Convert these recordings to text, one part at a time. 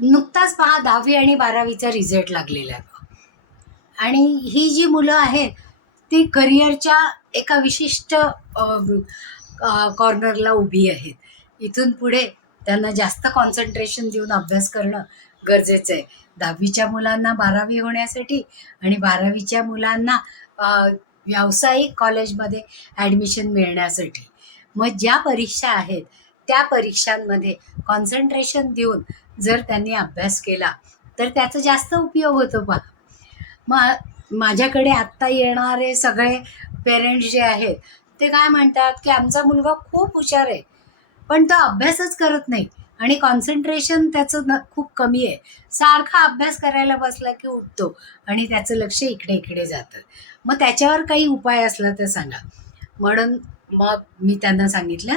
नुकताच पहा 10वी आणि 12वीचा रिझल्ट लागलेला आहे आणि ही जी मुलं आहेत ती करिअरच्या एका विशिष्ट कॉर्नरला उभी आहेत. इथून पुढे त्यांना जास्त कॉन्सन्ट्रेशन देऊन अभ्यास करणं गरजेचं आहे. 10वीच्या मुलांना 12वी होण्यासाठी आणि 12वीच्या मुलांना व्यावसायिक कॉलेजमध्ये ॲडमिशन मिळण्यासाठी. मग ज्या परीक्षा आहेत त्या परीक्षांमध्ये कॉन्सन्ट्रेशन देऊन जर त्यांनी अभ्यास केला तर त्याचा जास्त उपयोग होतो पहा. माझ्याकडे आत्ता येणारे सगळे पेरेंट्स जे आहेत ते काय म्हणतात की आमचा मुलगा खूप हुशार आहे पण तो अभ्यासच करत नाही आणि कॉन्सन्ट्रेशन त्याचं खूप कमी आहे. सारखा अभ्यास करायला बसला की उठतो आणि त्याचं लक्ष इकडे इकडे जातं. मग त्याच्यावर काही उपाय असला तर सांगा. म्हणून मग मी त्यांना सांगितलं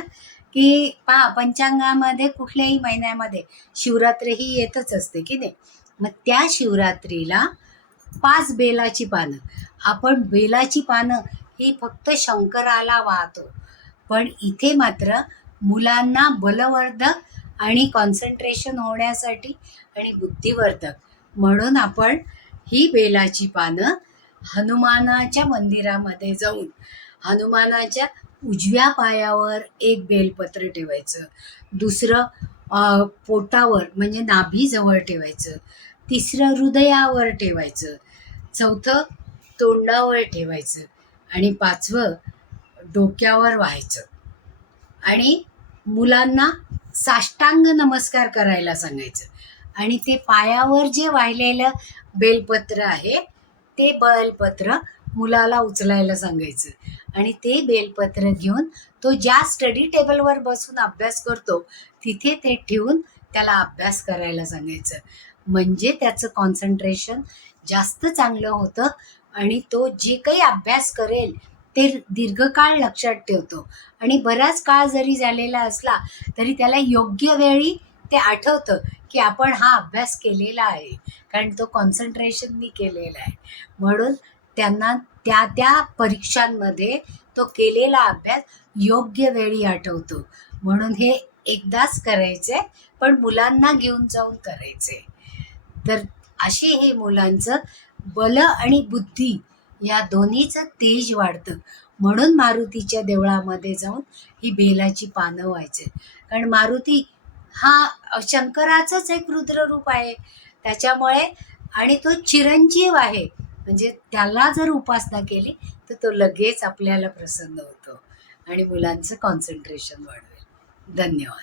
की पहा, पंचांगामध्ये कुठल्याही महिन्यामध्ये शिवरात्री ही येतच असते की नाही. मग त्या शिवरात्रीला 5 बेलाची पानं, आपण बेलाची पानं ही फक्त शंकराला वाहतो, पण इथे मात्र मुलांना बलवर्धक आणि कॉन्सन्ट्रेशन होण्यासाठी आणि बुद्धिवर्धक म्हणून आपण ही बेलाची पानं हनुमानाच्या मंदिरामध्ये जाऊन हनुमानाच्या उजव्या पायावर एक बेलपत्र ठेवायचं, दुसरं पोटावर म्हणजे नाभीजवळ ठेवायचं, तिसरं हृदयावर ठेवायचं, चौथं तोंडावर ठेवायचं आणि 5वं डोक्यावर व्हायचं आणि मुलांना साष्टांग नमस्कार करायला सांगायचं आणि ते पायावर जे वाहिलेलं बेलपत्र आहे ते बेलपत्र मुलाला उचलायला सांगायचं आणि ते बेलपत्र घेऊन तो ज्या स्टडी टेबलवर बसून अभ्यास करतो तिथे ते ठेवून त्याला अभ्यास करायला सांगायचं. म्हणजे त्याचं कॉन्सन्ट्रेशन जास्त चांगलं होतं आणि तो जे काही अभ्यास करेल ते दीर्घकाळ लक्षात ठेवतो आणि बराच काळ जरी झालेला असला तरी त्याला योग्य वेळी ते आठवतं की आपण हा अभ्यास केलेला आहे, कारण तो कॉन्सन्ट्रेशननी केलेला आहे. म्हणून त्यांना त्या त्या परीक्षांमध्ये तो केलेला अभ्यास योग्य वेळी आठवतो. म्हणून हे एकदाच करायचे पण मुलांना घेऊन जाऊन करायचे. तर अशी हे मुलांचं बल आणि बुद्धी या दोन्हीचं तेज वाढतं. म्हणून मारुतीच्या देवळामध्ये जाऊन ही बेलाची पानं व्हायचे, कारण मारुती हा शंकराचंच एक रुद्ररूप आहे त्याच्यामुळे, आणि तो चिरंजीव आहे. म्हणजे त्याला जर उपासना केली तर तो लगेच आपल्याला प्रसन्न होतो आणि मुलांचं कॉन्सन्ट्रेशन वाढवेल. धन्यवाद.